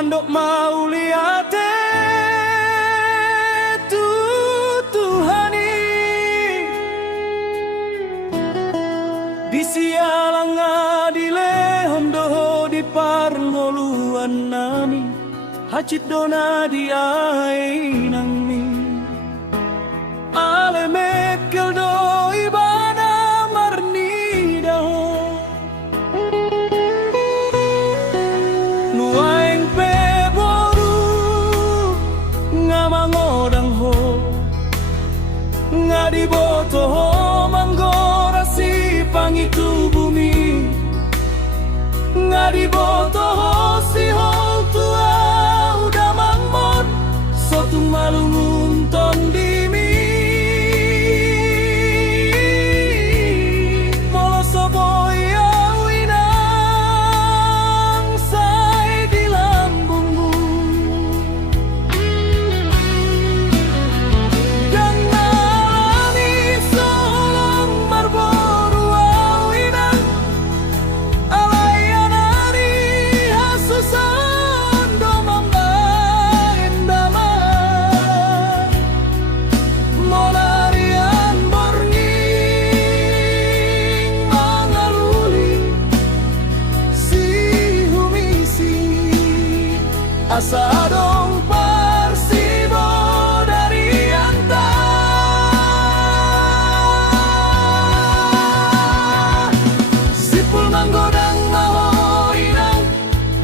Mandok mauliate Tuhani di sialang adile hondoho di parngoluan nani hacit dona di ainang mi ale mekel do ibana marni daho nuaing peboru ngamangodang ho ngadiboto ho manggorasi pangitu bumi ngadiboto ho si ho tua udah mangmon sotung malungun tondimi moloso boya winang say di lambungmu dan nalani solong marboru awinang alayanari hasusan domang bain damai molarian bornging mangaluli si humisi asa dong parsibo dari antah sipul manggodang maho inang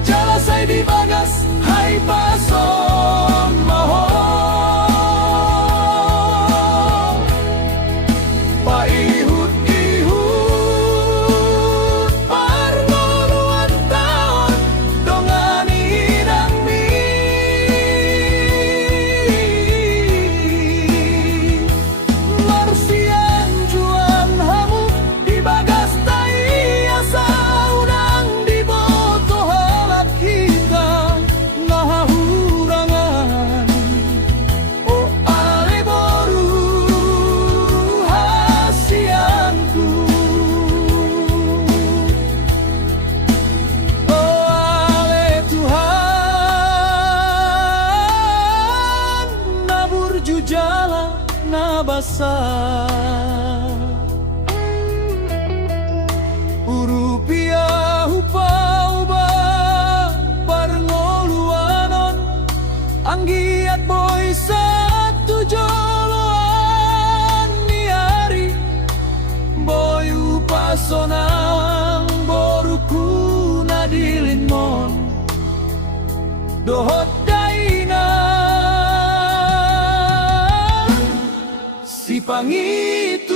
jalasai di bagas hai pason maho paihut parngoluan taon dongani hidang mi marsian juan hamu di bagas tai asa udang di boto halak kita ngahurangan oh ale boru hasianku oh ale Tuhan nabur jujala nabasa Urupiah upa-uba parngoluanon anggiat boy satu joloan niari boy upa sonang boruku nadilin mon dohot daina si pangitu